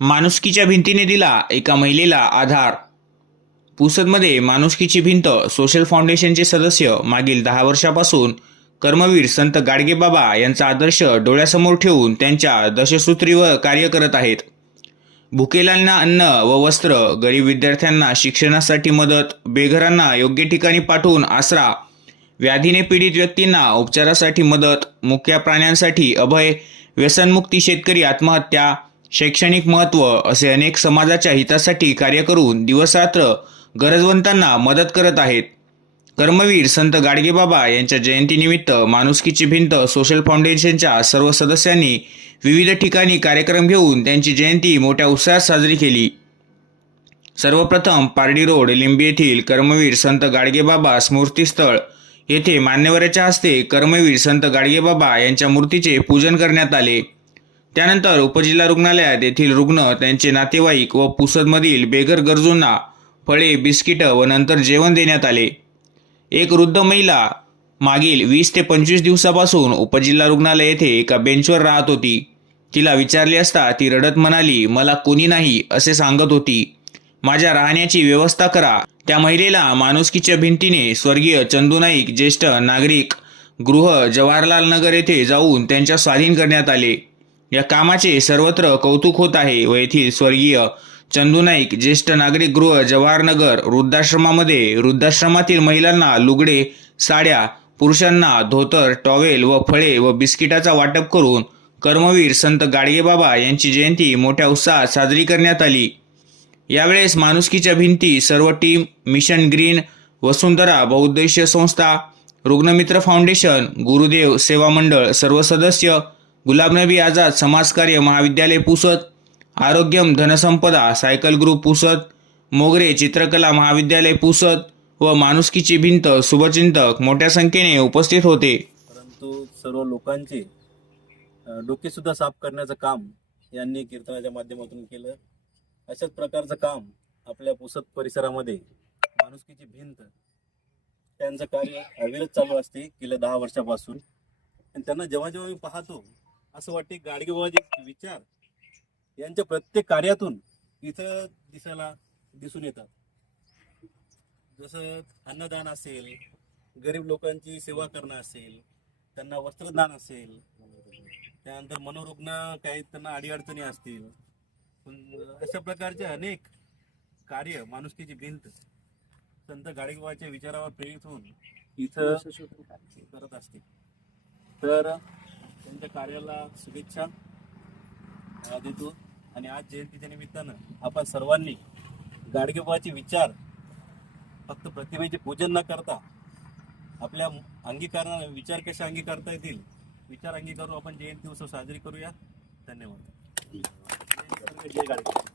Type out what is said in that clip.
माणुसकीच्या भिंतीने दिला एका महिलेला आधार. पुसदमध्ये माणुसकीची भिंत सोशल फाउंडेशनचे सदस्य मागील दहा वर्षापासून कर्मवीर संत गाडगेबाबा यांचा आदर्श डोळ्यासमोर ठेवून त्यांच्या दशसूत्रीवर कार्य करत आहेत. भुकेलांना अन्न व वस्त्र गरीब विद्यार्थ्यांना शिक्षणासाठी मदत बेघरांना योग्य ठिकाणी पाठवून आसरा व्याधीने पीडित व्यक्तींना उपचारासाठी मदत मुक्या प्राण्यांसाठी अभय व्यसनमुक्ती शेतकरी आत्महत्या शैक्षणिक महत्त्व असे अनेक समाजाच्या हितासाठी कार्य करून दिवसरात्र गरजवंतांना मदत करत आहेत. कर्मवीर संत गाडगेबाबा यांच्या जयंतीनिमित्त माणुसकीची भिंत सोशल फाउंडेशनच्या सर्व सदस्यांनी विविध ठिकाणी कार्यक्रम घेऊन त्यांची जयंती मोठ्या उत्साहात साजरी केली. सर्वप्रथम पारडी रोड लिंबी येथील कर्मवीर संत गाडगेबाबा स्मृतीस्थळ येथे मान्यवराच्या हस्ते कर्मवीर संत गाडगेबाबा यांच्या मूर्तीचे पूजन करण्यात आले. त्यानंतर उपजिल्हा रुग्णालयात येथील रुग्ण त्यांचे नातेवाईक व पुसदमधील बेघर गरजूंना फळे बिस्किटं व नंतर जेवण देण्यात आले. एक वृद्ध महिला मागील वीस ते पंचवीस दिवसापासून उपजिल्हा रुग्णालय येथे एका बेंचवर राहत होती. तिला विचारले असता ती रडत म्हणाली मला कोणी नाही असे सांगत होती. माझ्या राहण्याची व्यवस्था करा. त्या महिलेला माणुसकीच्या भिंतीने स्वर्गीय चंदू नाईक ज्येष्ठ नागरिक गृह जवाहरलाल नगर येथे जाऊन त्यांच्या स्वाधीन करण्यात आले. या कामाचे सर्वत्र कौतुक होत आहे व येथील स्वर्गीय चंदू नाईक ज्येष्ठ नागरिक गृह जवाहरनगर वृद्धाश्रमामध्ये वृद्धाश्रमातील महिलांना लुगडे साड्या पुरुषांना धोतर टॉवेल व फळे व बिस्किटाचा वाटप करून कर्मवीर संत गाडगेबाबा यांची जयंती मोठ्या उत्साहात साजरी करण्यात आली. यावेळेस माणुसकीच्या भिंती सर्व टीम मिशन ग्रीन वसुंधरा बहुउद्देशीय संस्था रुग्णमित्र फाउंडेशन गुरुदेव सेवा मंडळ सर्व सदस्य गुलाबनबी आझाद समाजकार्य महाविद्यालय पुसत आरोग्यम धनसंपदा सायकल ग्रुप पुसत मोगरे चित्रकला महाविद्यालय पुसत व माणुसकीची भिंत शुभचिंतक मोठ्या संख्येने उपस्थित होते. परंतु सर्व लोकांचे डोके सुद्धा साफ करण्याचं काम यांनी कीर्तनाच्या माध्यमातून केलं. अशाच प्रकारचं काम आपल्या पुसत परिसरामध्ये माणुसकीची भिंत त्यांचं कार्य अविरत चालू असते गेल्या दहा वर्षापासून. आणि त्यांना जेव्हा जेव्हा मी पाहतो असं वाटते गाडगेबाबाचे विचार यांच्या प्रत्येक कार्यातून इथं दिसायला दिसून येतात. जसं अन्नदान असेल गरीब लोकांची सेवा करणं असेल त्यांना वस्त्रदान असेल त्यानंतर मनोरुग्ण काही त्यांना अडीअडचणी असतील अशा प्रकारचे अनेक कार्य माणुसकीची भिंत संत गाडगेबाबाच्या विचारावर प्रेरित होऊन इथं करत असते तर त्यांच्या कार्याला शुभेच्छा देतो. आणि आज जयंतीच्या निमित्तानं आपण सर्वांनी गाडगेबाबाचे विचार फक्त प्रतिमेचे पूजन न करता आपल्या अंगीकारणा विचार कसे अंगीकारता येतील विचार अंगीकारून आपण जयंती उत्सव साजरी करूया. धन्यवाद. जय गाडगे.